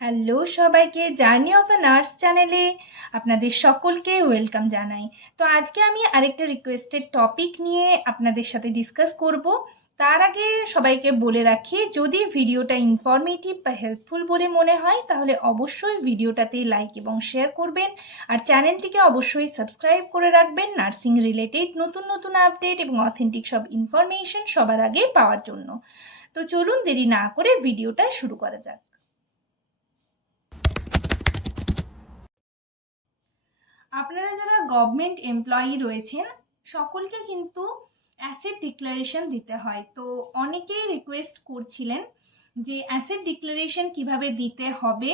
Hello সবাইকে, journey of a nurse চ্যানেলে আপনাদের সকলকে ওয়েলকাম জানাই। তো আজকে আমি আরেকটা রিকোয়েস্টেড টপিক নিয়ে আপনাদের সাথে ডিসকাস করব। তার আগে সবাইকে বলে রাখি, যদি ভিডিওটা ইনফরমেটিভ বা হেল্পফুল বলে মনে হয় তাহলে অবশ্যই ভিডিওটাতে লাইক এবং শেয়ার করবেন, আর চ্যানেলটিকে অবশ্যই সাবস্ক্রাইব করে রাখবেন নার্সিং রিলেটেড নতুন নতুন আপডেট এবং অথেন্টিক সব ইনফরমেশন সবার আগে পাওয়ার জন্য। তো চলুন দেরি না করে ভিডিওটা শুরু করা যাক। আপনারা যারা গভর্নমেন্ট এমপ্লয়ি রয়েছেন সকলকে কিন্তু অ্যাসেট ডিক্লারেশন দিতে হয়। তো অনেকেই রিকোয়েস্ট করছিলেন যে অ্যাসেট ডিক্লারেশন কিভাবে দিতে হবে।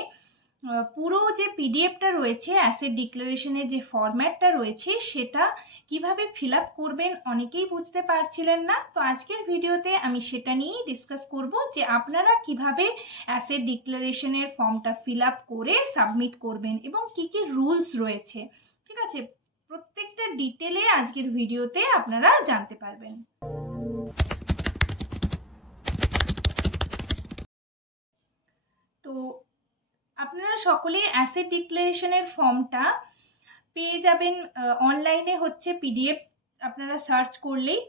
পুরো যে পিডিএফটা রয়েছে, অ্যাসেট ডিক্লারেশনের যে ফরম্যাটটা রয়েছে সেটা কিভাবে ফিল আপ করবেন অনেকেই বুঝতে পারছিলেন না। তো আজকের ভিডিওতে আমি সেটা নিয়েই ডিসকাস করব যে আপনারা কিভাবে অ্যাসেট ডিক্লারেশনের ফর্মটা ফিল আপ করে সাবমিট করবেন এবং কি কি রুলস রয়েছে। ঠিক আছে, প্রত্যেকটা ডিটেলে আজকের ভিডিওতে আপনারা জানতে পারবেন। তো আপনারা সকলেই অ্যাসেট ডিক্লারেশনের ফর্মটা পেয়ে যাবেন অনলাইনে, হচ্ছে পিডিএফ আপনারা সার্চ করলেই,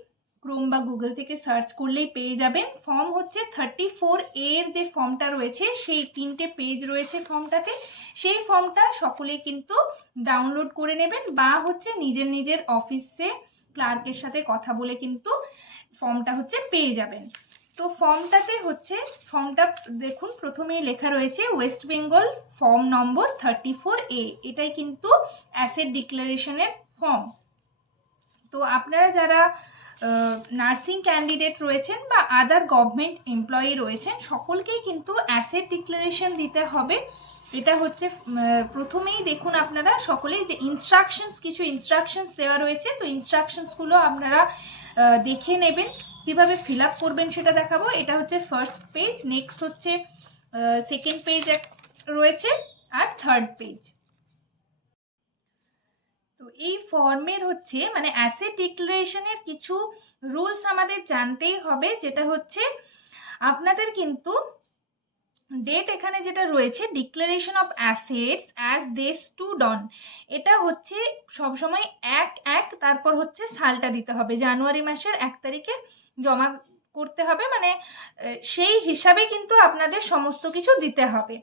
ক্রোম বা গুগল থেকে সার্চ করলেই পেয়ে যাবেন। ফর্ম হচ্ছে 34A এর যে ফর্মটা রয়েছে, সেই 3টে পেজ রয়েছে ফর্মটাতে। সেই ফর্মটা সকলে কিন্তু ডাউনলোড করে নেবেন বা হচ্ছে নিজের নিজের অফিসে ক্লার্কের সাথে কথা বলে কিন্তু ফর্মটা হচ্ছে পেয়ে যাবেন। তো ফর্মটাতে হচ্ছে, ফর্মটা দেখুন প্রথমেই লেখা রয়েছে ওয়েস্ট বেঙ্গল ফর্ম নম্বর 34A, এটাই কিন্তু অ্যাসেট ডিক্লারেশনের ফর্ম। তো আপনারা যারা নার্সিং ক্যান্ডিডেট রয়েছেন বা আদার গভর্নমেন্ট এমপ্লয়ি রয়েছেন সকলকেই কিন্তু অ্যাসেট ডিক্লারেশন দিতে হবে। এটা হচ্ছে প্রথমেই দেখুন আপনারা সকলেই যে কিছু ইনস্ট্রাকশনস দেওয়া রয়েছে, তো ইনস্ট্রাকশনসগুলো আপনারা দেখে নেবেন, কিভাবে ফিল আপ করবেন সেটা দেখাবো। এটা হচ্ছে ফার্স্ট পেজ, নেক্সট হচ্ছে সেকেন্ড পেজ রয়েছে, আর থার্ড পেজ। তো এই ফর্মের হচ্ছে মানে অ্যাসেট ডিক্লারেশনের কিছু রুলস আমাদের জানতেই হবে, যেটা হচ্ছে আপনাদের কিন্তু ডেট এখানে যেটা রয়েছে declaration of assets as they stood on, এটা হচ্ছে সবসময় 1/1 তারপর হচ্ছে সালটা দিতে হবে, জানুয়ারি মাসের 1 তারিখে জমা করতে হবে, মানে সেই হিসাবে কিন্তু আপনাদের সমস্ত কিছু দিতে হবে।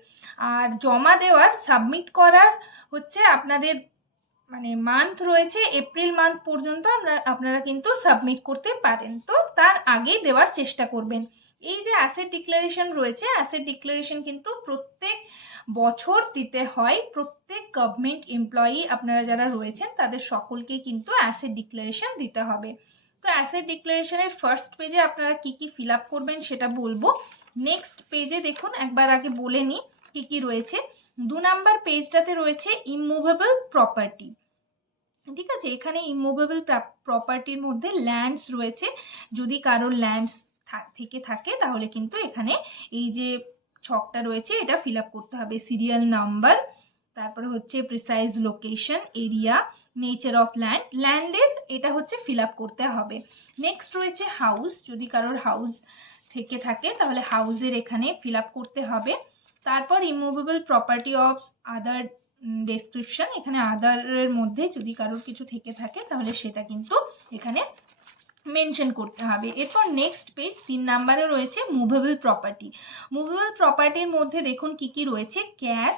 আর জমা দেওয়ার সাবমিট করার হচ্ছে আপনাদের মানে মান্থ রয়েছে, এপ্রিল মান্থ পর্যন্ত আপনারা কিন্তু সাবমিট করতে পারেন, তো তার আগেই দেওয়ার চেষ্টা করবেন। এই যে অ্যাসেট ডিক্লারেশন রয়েছে, অ্যাসেট ডিক্লারেশন কিন্তু প্রত্যেক বছর দিতে হয়। প্রত্যেক গভর্নমেন্ট এমপ্লয়ি আপনারা যারা রয়েছেন তাদের সকলকেই কিন্তু অ্যাসেট ডিক্লারেশন দিতে হবে। তো অ্যাসেট ডিক্লারেশনের ফার্স্ট পেজে আপনারা কি কি ফিল আপ করবেন সেটা বলবো। নেক্সট পেজে দেখুন, একবার আগে বলে নিই কি কি রয়েছে। 2 নাম্বার পেজটাতে রয়েছে ইমুভেবল প্রপার্টি। ঠিক আছে, এখানে ইমুভেবল প্রপার্টির মধ্যে ল্যান্ডস রয়েছে। যদি কারোর ল্যান্ডস থেকে থাকে তাহলে কিন্তু এখানে এই যে ছকটা রয়েছে এটা ফিল আপ করতে হবে। সিরিয়াল নাম্বার, তারপরে হচ্ছে precise location, area, nature of ল্যান্ডের এটা হচ্ছে ফিল আপ করতে হবে। নেক্সট রয়েছে হাউস, যদি কারোর হাউস থেকে থাকে তাহলে হাউসের এখানে ফিল আপ করতে হবে। তারপর immovable property of other description, এখানে আদারের মধ্যে যদি কারোর কিছু থেকে থাকে তাহলে সেটা কিন্তু এখানে মেনশন করতে হবে। এরপর নেক্সট পেজ 3 নাম্বারে রয়েছে মুভেবল প্রপার্টি। মুভেবল প্রপার্টির মধ্যে দেখুন কি কি রয়েছে, cash,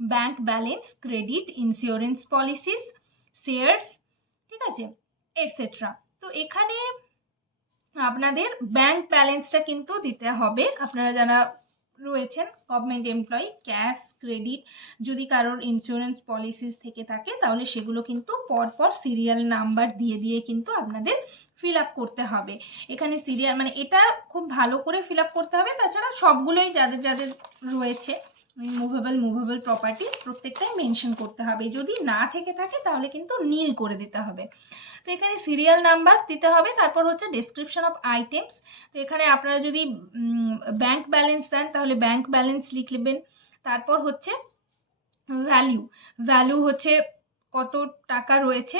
bank balance, credit, insurance policies, shares, ঠিক আছে, এটসেট্রা। তো এখানে আপনাদের ব্যাংক ব্যালেন্সটা কিন্তু দিতে হবে। আপনারা যারা রয়েছেন গভর্নমেন্ট এমপ্লয়ি, ক্যাশ, ক্রেডিট, যদি কারোর ইন্স্যুরেন্স পলিসিস থেকে থাকে তাহলে সেগুলো কিন্তু পরপর সিরিয়াল নাম্বার দিয়ে দিয়ে কিন্তু আপনাদের ফিল আপ করতে হবে। এখানে সিরিয়াল মানে এটা খুব ভালো করে ফিল আপ করতে হবে। তাছাড়া সবগুলোই যাদের যাদের রয়েছে মুভেবল প্রপার্টি প্রত্যেকটাই মেনশন করতে হবে। যদি না থেকে থাকে তাহলে কিন্তু নীল করে দিতে হবে। তো এখানে সিরিয়াল নাম্বার দিতে হবে। তারপর হচ্ছে ডেসক্রিপশন অফ আইটেমস, তো এখানে আপনারা যদি ব্যাংক ব্যালেন্স দেন তাহলে ব্যাংক ব্যালেন্স লিখবেন। তারপর হচ্ছে ভ্যালু হচ্ছে কত টাকা রয়েছে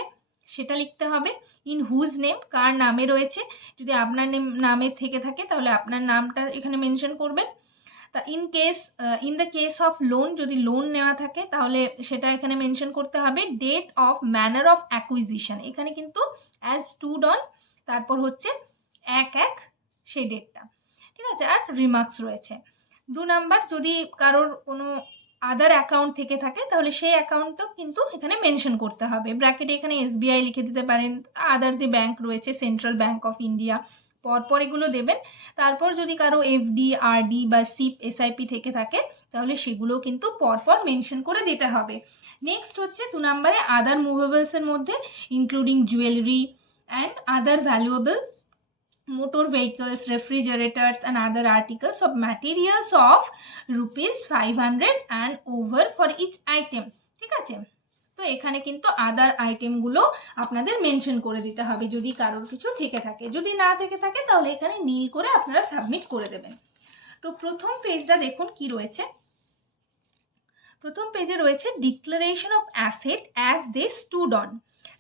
সেটা লিখতে হবে। ইন হুজ নেম, কার নামে রয়েছে, যদি আপনার নামে থেকে থাকে তাহলে আপনার নামটা এখানে মেনশন করবেন। তা in the case of loan, যদি লোন নেওয়া থাকে তাহলে সেটা এখানে মেনশন করতে হবে। Date of manner of acquisition, এখানে কিন্তু অ্যাজ স্টুড অন, তারপর হচ্ছে 1/1 সেই ডেটটা, ঠিক আছে। আর রিমার্কস রয়েছে। 2 নাম্বার, যদি কারোর কোনো আদার অ্যাকাউন্ট থেকে থাকে তাহলে সেই অ্যাকাউন্টটাও কিন্তু এখানে মেনশন করতে হবে। ব্র্যাকেটে এখানে SBI লিখে দিতে পারেন, আদার যে ব্যাংক রয়েছে সেন্ট্রাল ব্যাংক অফ ইন্ডিয়া, পরপর এগুলো দেবেন। তারপর যদি কারো FD RD বা SIP SIP থেকে থাকে তাহলে সেগুলো কিন্তু পরপর মেনশন করে দিতে হবে। নেক্সট হচ্ছে 2 নম্বরে আদার মুভেবলসের মধ্যে including jewellery and other ভ্যালুয়েবলস, motor vehicles, refrigerators and other articles of materials of ₹500 and over for each item, ঠিক আছে। তো এখানে কিন্তু আদার আইটেমগুলো আপনাদের মেনশন করে দিতে হবে যদি কারোর কিছু থেকে থাকে। যদি না থেকে থাকে তাহলে এখানে নীল করে আপনারা সাবমিট করে দেবেন। তো প্রথম পেজটা দেখুন কি রয়েছে। প্রথম পেজে রয়েছে declaration of asset as they stood on.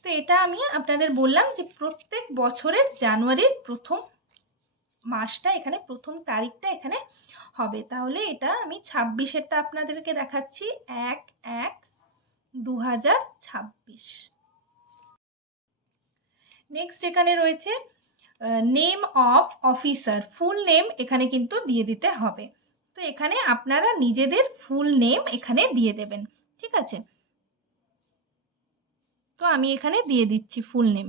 তো এটা আমি আপনাদের বললাম যে প্রত্যেক বছরের জানুয়ারির প্রথম মাসটা এখানে, প্রথম তারিখটা এখানে হবে। তাহলে এটা আমি 26-এরটা আপনাদেরকে দেখাচ্ছি, 1/1/2026। নেক্সট এখানে রয়েছে name of officer, full name এখানে কিন্তু দিয়ে দিতে হবে। তো এখানে আপনারা নিজেদের ফুল নেম এখানে দিয়ে দেবেন, ঠিক আছে। তো আমি এখানে দিয়ে দিচ্ছি ফুল নেম।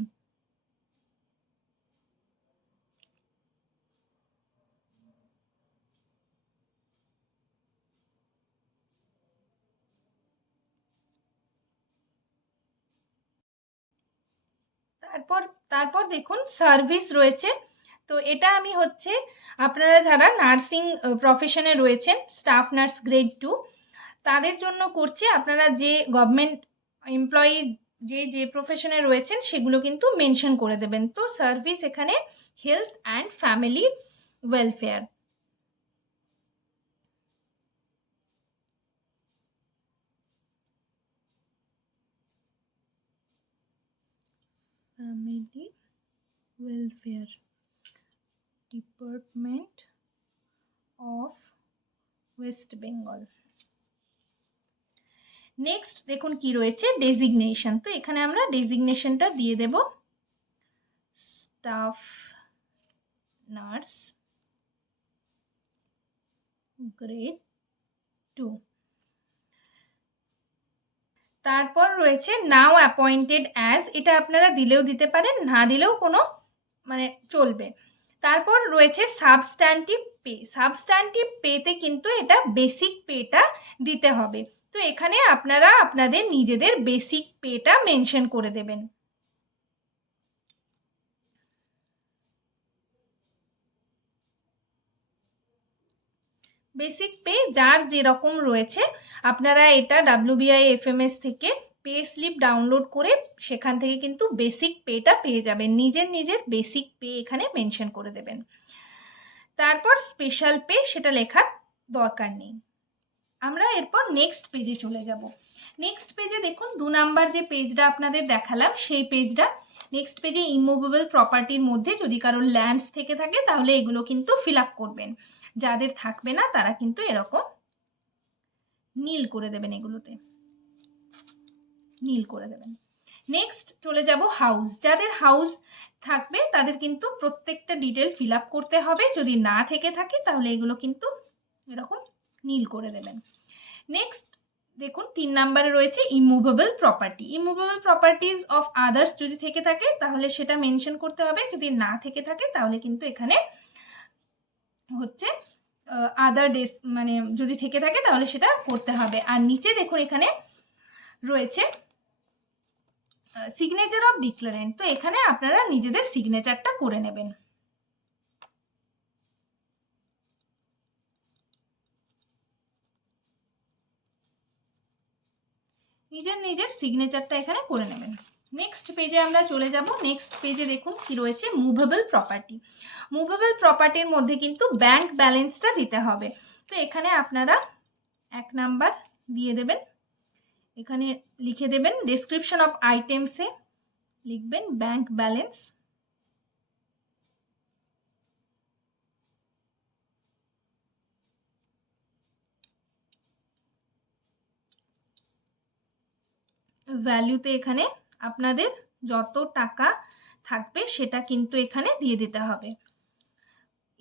তারপর দেখুন সার্ভিস রয়েছে। তো এটা আমি হচ্ছে আপনারা যারা নার্সিং প্রফেশনে রয়েছেন, স্টাফ নার্স গ্রেড 2, তাদের জন্য করছি। আপনারা যে গভর্নমেন্ট এমপ্লয়ি যে প্রফেশনে রয়েছেন সেগুলো কিন্তু মেনশন করে দেবেন। তো সার্ভিস এখানে health and family welfare. Family welfare department of West Bengal. Next দেখুন কি রয়েছে ডেজিগনেশন। তো এখানে আমরা ডেজিগনেশনটা দিয়ে দেব স্টাফ নার্স গ্রেড 2। তারপর রয়েছে নাও অ্যাপয়েন্টেড অ্যাজ, এটা আপনারা দিলেও দিতে পারেন, না দিলেও কোনো মানে চলবে। তারপর রয়েছে সাবস্ট্যান্টিভ পে। সাবস্ট্যান্টিভ পেতে কিন্তু এটা বেসিক পেটা দিতে হবে। তো এখানে আপনারা আপনাদের নিজেদের বেসিক পেটা মেনশন করে দেবেন। বেসিক পে যার যেরকম রয়েছে আপনারা এটা WBI-FMS থেকে পে স্লিপ ডাউনলোড করে সেখান থেকে কিন্তু বেসিক পেটা পেয়ে যাবেন। নিজের বেসিক পে এখানে মেনশন করে দেবেন। তারপর স্পেশাল পে সেটা লেখার দরকার নেই। আমরা এরপর নেক্সট পেজে চলে যাব। নেক্সট পেজে দেখুন 2 নাম্বার যে পেজটা আপনাদের দেখালাম সেই পেজটা। নেক্সট পেজে ইমুভেবল প্রপার্টির মধ্যে যদি কারোর ল্যান্ডস থেকে থাকে তাহলে এগুলো কিন্তু ফিল আপ করবেন। যাদের থাকবে না তারা কিন্তু এরকম নীল করে দেবেন, এগুলোতে নীল করে দেবেন। নেক্সট চলে যাব হাউস। যাদের হাউস থাকবে তাদের কিন্তু প্রত্যেকটা ডিটেল ফিল আপ করতে হবে। যদি না থেকে থাকে তাহলে এগুলো কিন্তু এরকম নীল করে দেবেন। নেক্সট দেখুন 3 নম্বরে রয়েছে immovable property. Immovable properties of others যদি থেকে থাকে তাহলে সেটা মেনশন করতে হবে। যদি না থেকে থাকে তাহলে কিন্তু এখানে হচ্ছে আদার ডেস মানে যদি থেকে থাকে তাহলে সেটা করতে হবে। আর নিচে দেখুন এখানে রয়েছে সিগনেচার অফ ডিক্লারেন্ট। তো এখানে আপনারা নিজেদের সিগনেচারটা করে নেবেন। নিজের সিগনেচারটা এখানে করে নেবেন। নেক্সট পেজে আমরা চলে যাব। নেক্সট পেজে দেখুন কি রয়েছে মুভেবল প্রপার্টি। মুভেবল প্রপার্টির মধ্যে কিন্তু ব্যাংক ব্যালেন্সটা দিতে হবে। তো এখানে আপনারা 1 নাম্বার দিয়ে দেবেন, এখানে লিখে দেবেন ডেসক্রিপশন অফ আইটেমসে লিখবেন ব্যাংক ব্যালেন্স। ভ্যালুতে এখানে আপনাদের যত টাকা থাকবে সেটা কিন্তু এখানে দিয়ে দিতে হবে।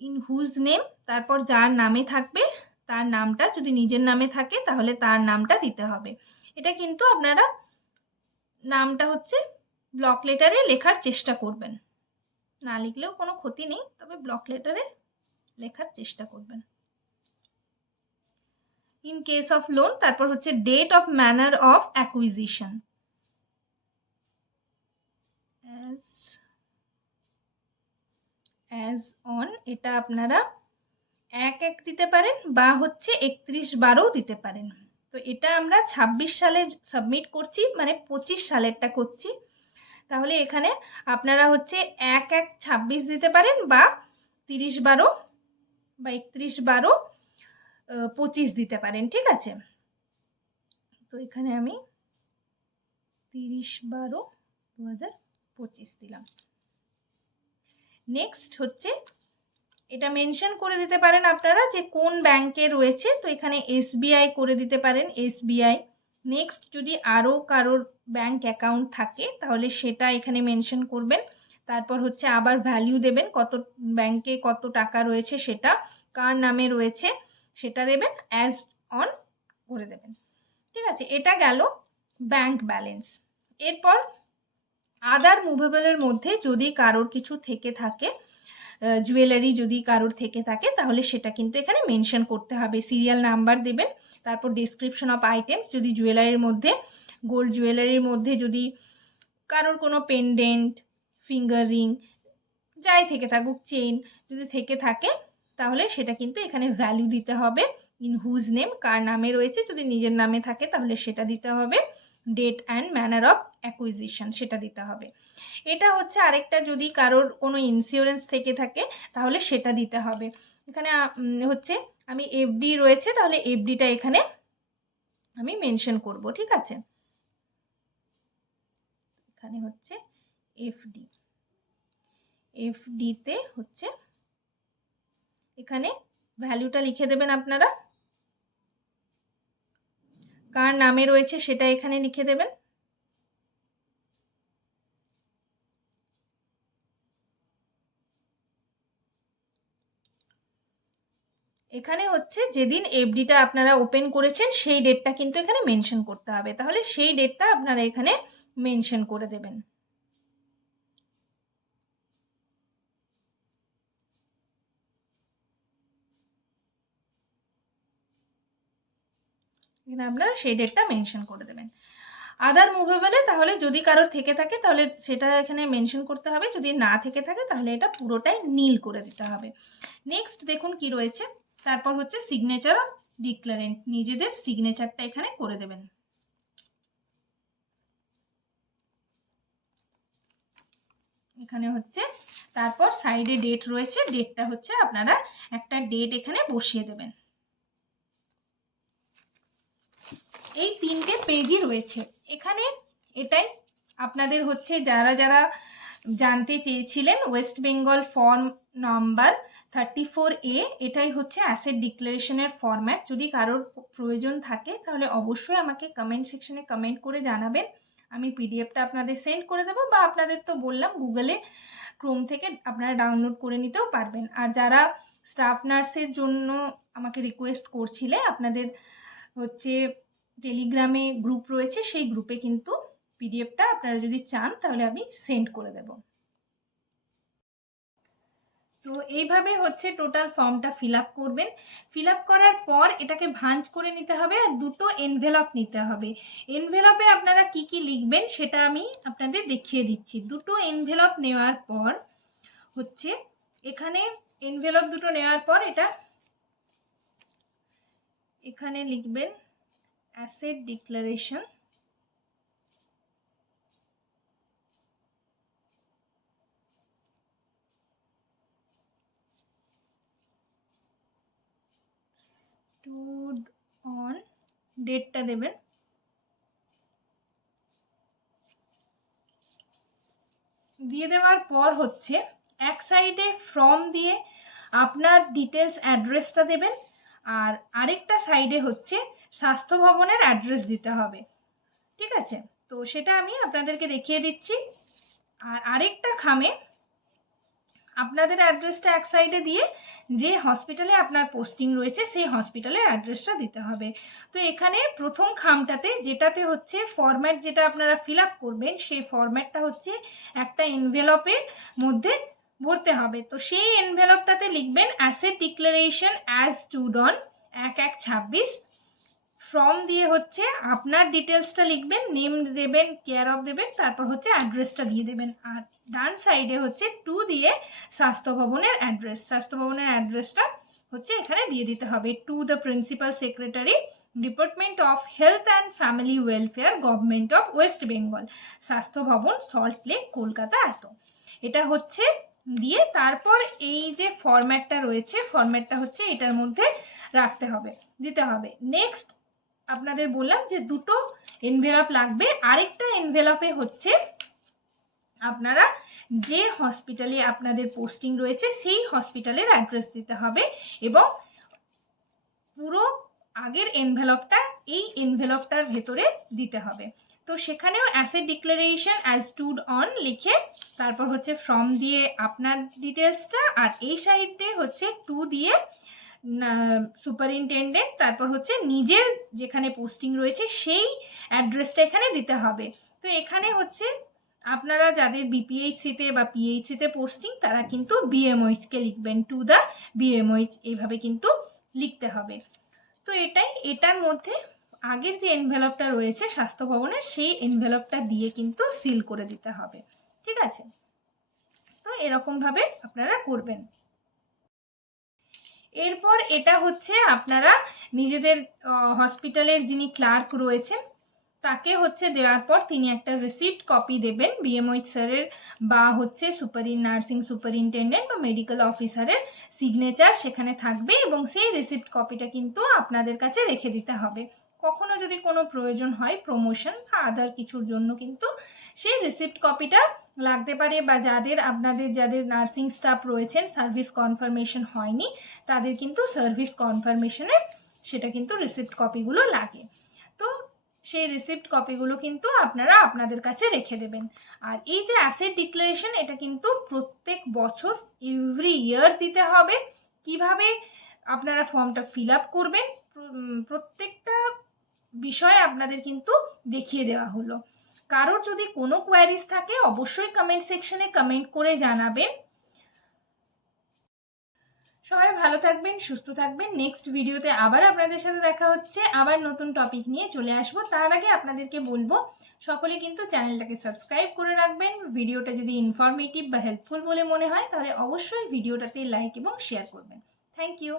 ইন হুজ নেম, তারপর যার নামে থাকবে তার নামটা, যদি নিজের নামে থাকে তাহলে তার নামটা দিতে হবে। এটা কিন্তু আপনারা নামটা হচ্ছে ব্লক লেটারে লেখার চেষ্টা করবেন, না লিখলেও কোনো ক্ষতি নেই, তবে ব্লক লেটারে লেখার চেষ্টা করবেন। ইন কেস অফ লোন, তারপর হচ্ছে date of manner of acquisition, as on, এটা আপনারা 1/1 দিতে পারেন বা হচ্ছে 31/12 দিতে পারেন। তো এটা আমরা 26 সালে সাবমিট করছি, মানে 25 সালেরটা করছি, তাহলে এখানে আপনারা হচ্ছে 1/1/26 দিতে পারেন বা 30/12 বা 31/12 25 দিতে পারেন, ঠিক আছে। তো এখানে আমি 30/12/2025 দিলাম। নেক্সট হচ্ছে এটা মেনশন করে দিতে পারেন আপনারা যে কোন ব্যাংকে রয়েছে, তো এখানে SBI করে দিতে পারেন, SBI। নেক্সট যদি আরও কারোর ব্যাংক অ্যাকাউন্ট থাকে তাহলে সেটা এখানে মেনশন করবেন। তারপর হচ্ছে আবার ভ্যালু দেবেন, কত ব্যাংকে কত টাকা রয়েছে সেটা, কার নামে রয়েছে সেটা দেবেন, অ্যাজ অন করে দেবেন, ঠিক আছে। এটা গেল ব্যাংক ব্যালেন্স। এরপর আদার মুভেবলের মধ্যে যদি কারোর কিছু থেকে থাকে, জুয়েলারি যদি কারোর থেকে থাকে তাহলে সেটা কিন্তু এখানে মেনশন করতে হবে, সিরিয়াল নাম্বার দেবেন। তারপর ডেসক্রিপশন অফ আইটেমস, যদি জুয়েলারির মধ্যে, গোল্ড জুয়েলারির মধ্যে যদি কারোর কোনো পেন্ডেন্ট, ফিঙ্গার রিং, যাই থেকে থাকুক, চেন যদি থেকে থাকে তাহলে সেটা কিন্তু এখানে ভ্যালু দিতে হবে। ইন হুজ নেম, কার নামে রয়েছে, যদি নিজের নামে থাকে তাহলে সেটা দিতে হবে। Date and manner of acquisition সেটা দিতে হবে। এটা হচ্ছে আরেকটা, যদি কারোর কোনো ইন্স্যুরেন্স থেকে থাকে তাহলে সেটা দিতে হবে। এখানে হচ্ছে আমি এফডি রয়েছে, তাহলে এফডিটা এখানে আমি মেনশন করব, ঠিক আছে। এখানে হচ্ছে এফডি, এফডিতে হচ্ছে এখানে ভ্যালুটা লিখে দেবেন আপনারা, কার নামে রয়েছে সেটা এখানে লিখে দেবেন। এখানে হচ্ছে যেদিন এফডিটা আপনারা ওপেন করেছেন সেই ডেটটা কিন্তু এখানে মেনশন করতে হবে, তাহলে সেই ডেটটা আপনারা এখানে মেনশন করে দেবেন। এখানে আপনারা সেই ডেটটা মেনশন করে দেবেন। আদার মুভেবলে, তাহলে যদি কারোর থেকে থাকে তাহলে সেটা এখানে মেনশন করতে হবে, যদি না থেকে থাকে তাহলে এটা পুরোটাই নীল করে দিতে হবে। নেক্সট দেখুন কি রয়েছে, তারপর হচ্ছে সিগনেচার অফ ডিক্লারেন্ট, নিজেদের সিগনেচারটা এখানে করে দেবেন। এখানে হচ্ছে তারপর সাইডে ডেট রয়েছে, ডেটটা হচ্ছে আপনারা একটা ডেট এখানে বসিয়ে দেবেন। এই 3টে পেজই রয়েছে এখানে। এটাই আপনাদের হচ্ছে যারা যারা জানতে চেয়েছিলেন, West Bengal form number 34A, এটাই হচ্ছে অ্যাসেট ডিক্লারেশনের ফরম্যাট। যদি কারোর প্রয়োজন থাকে তাহলে অবশ্যই আমাকে কমেন্ট সেকশনে কমেন্ট করে জানাবেন, আমি পিডিএফটা আপনাদের সেন্ড করে দেবো, বা আপনাদের তো বললাম গুগলে ক্রোম থেকে আপনারা ডাউনলোড করে নিতেও পারবেন। আর যারা স্টাফ নার্সের জন্য আমাকে রিকোয়েস্ট করছিলে, আপনাদের হচ্ছে টেলিগ্রামে গ্রুপ রয়েছে, সেই গ্রুপে কিন্তু পিডিএফটা আপনারা যদি চান তাহলে আমি সেন্ড করে দেব। তো এইভাবে হচ্ছে টোটাল ফর্মটা ফিল আপ করবেন। ফিল আপ করার পর এটাকে ভাঁজ করে নিতে হবে, আর দুটো এনভেলপ নিতে হবে। এনভেলপে আপনারা কি কি লিখবেন সেটা আমি আপনাদের দেখিয়ে দিচ্ছি। দুটো এনভেলপ নেওয়ার পর হচ্ছে এখানে এনভেলপ দুটো নেওয়ার পর এটা এখানে লিখবেন অ্যাসেট ডিক্লারেশন, অন, ডেটটা দেবেন। দিয়ে দেওয়ার পর হচ্ছে এক সাইডে ফর্ম দিয়ে আপনার ডিটেলস অ্যাড্রেসটা দেবেন, আর আরেকটা সাইডে হচ্ছে স্বাস্থ্য ভবনের অ্যাড্রেস দিতে হবে, ঠিক আছে। তো সেটা আমি আপনাদেরকে দেখিয়ে দিচ্ছি। আর আরেকটা খামে আপনাদের অ্যাড্রেসটা এক সাইডে দিয়ে যে হসপিটালে আপনার পোস্টিং রয়েছে সেই হসপিটালের অ্যাড্রেসটা দিতে হবে। তো এখানে প্রথম খামটাতে যেটাতে হচ্ছে ফরম্যাট যেটা আপনারা ফিল আপ করবেন, সেই ফরম্যাটটা হচ্ছে একটা এনভেলপের মধ্যে ভরতে হবে। তো সেই এনভেলপটাতে লিখবেন asset declaration as stood on 1/1/26। Form দিয়ে হচ্ছে আপনার ডিটেলসটা লিখবেন, নেম দেবেন, কেয়ার অফ দেবেন, তারপর হচ্ছে অ্যাড্রেসটা দিয়ে দেবেন। আর ডান সাইডে হচ্ছে 2 দিয়ে স্বাস্থ্য ভবনের অ্যাড্রেস, স্বাস্থ্য ভবনের অ্যাড্রেসটা হচ্ছে এখানে দিয়ে দিতে হবে। To the principal secretary, department of health and family welfare, government of West Bengal, স্বাস্থ্য ভবন, সল্ট লেক, কলকাতা এত। এটা হচ্ছে দিয়ে তারপর এই যে ফরম্যাটটা রয়েছে, ফরম্যাটটা হচ্ছে এটার মধ্যে রাখতে হবে, দিতে হবে। নেক্সট আপনাদের বললাম যে দুটো এনভেলপ লাগবে। আরেকটা এনভেলপে হচ্ছে আপনারা যে হসপিটালে আপনাদের পোস্টিং রয়েছে সেই হসপিটালের অ্যাড্রেস দিতে হবে এবং পুরো আগের এনভেলপটা এই এনভেলপটার ভেতরে দিতে হবে। তো সেখানেও asset declaration as stood on লিখে তারপর হচ্ছে ফর্ম দিয়ে আপনার ডিটেলসটা, আর এই সাইডে হচ্ছে 2 দিয়ে সুপারিনটেন্ডেন্ট, তারপর হচ্ছে নিজের যেখানে পোস্টিং রয়েছে সেই অ্যাড্রেসটা এখানে দিতে হবে। তো এখানে হচ্ছে আপনারা যাদের বিপিএইচসিতে বা পিএইচসিতে পোস্টিং তারা কিন্তু বিএমওইচকে লিখবেন, টু দ্য বিএমওইচ, এইভাবে কিন্তু লিখতে হবে। তো এটার মধ্যে আগের যে এনভেলপটা রয়েছে স্বাস্থ্য ভবনের সেই এনভেলপটা দিয়ে কিন্তু সিল করে দিতে হবে। ঠিক আছে? তো এরকমভাবে আপনারা করবেন। এরপর এটা হচ্ছে আপনারা নিজেদের হসপিটালের যিনি ক্লার্ক রয়েছেন তাকে হচ্ছে দেওয়ার পর তিনি একটা রিসিপ্ট কপি দেবেন বিএমওইচ স্যারের বা হচ্ছে নার্সিং সুপারিনটেন্ডেন্ট বা মেডিকেল অফিসারের সিগনেচার সেখানে থাকবে এবং সেই রিসিপ্ট কপিটা কিন্তু আপনাদের কাছে রেখে দিতে হবে। কখনো যদি কোনো প্রয়োজন হয় প্রমোশন বা আদার কিছুর জন্য কিন্তু সেই রিসিপ্ট কপিটা লাগতে পারে, বা যাদের নার্সিং স্টাফ রয়েছেন সার্ভিস কনফার্মেশন হয়নি তাদের কিন্তু সার্ভিস কনফার্মেশনে সেটা কিন্তু রিসিপ্ট কপিগুলো লাগে। তো সেই রিসিপ্ট কপিগুলো কিন্তু আপনারা আপনাদের কাছে রেখে দেবেন। আর এই যে অ্যাসেট ডিক্লারেশন এটা কিন্তু প্রত্যেক বছর এভরি ইয়ার দিতে হবে। কিভাবে আপনারা ফর্মটা ফিল আপ করবেন প্রত্যেকটা বিষয়ে আপনাদের কিন্তু দেখিয়ে দেওয়া হলো। কারোর যদি কোনো কোয়ারিজ থাকে অবশ্যই কমেন্ট সেকশনে কমেন্ট করে জানাবেন। সবাই ভালো থাকবেন, সুস্থ থাকবেন। নেক্সট ভিডিওতে আবার আপনাদের সাথে দেখা হচ্ছে, আবার নতুন টপিক নিয়ে চলে আসবো। তার আগে আপনাদেরকে বলবো সকলে কিন্তু চ্যানেলটাকে সাবস্ক্রাইব করে রাখবেন। ভিডিওটা যদি ইনফরমেটিভ বা হেল্পফুল বলে মনে হয় তাহলে অবশ্যই ভিডিওটাতে লাইক এবং শেয়ার করবেন। Thank you.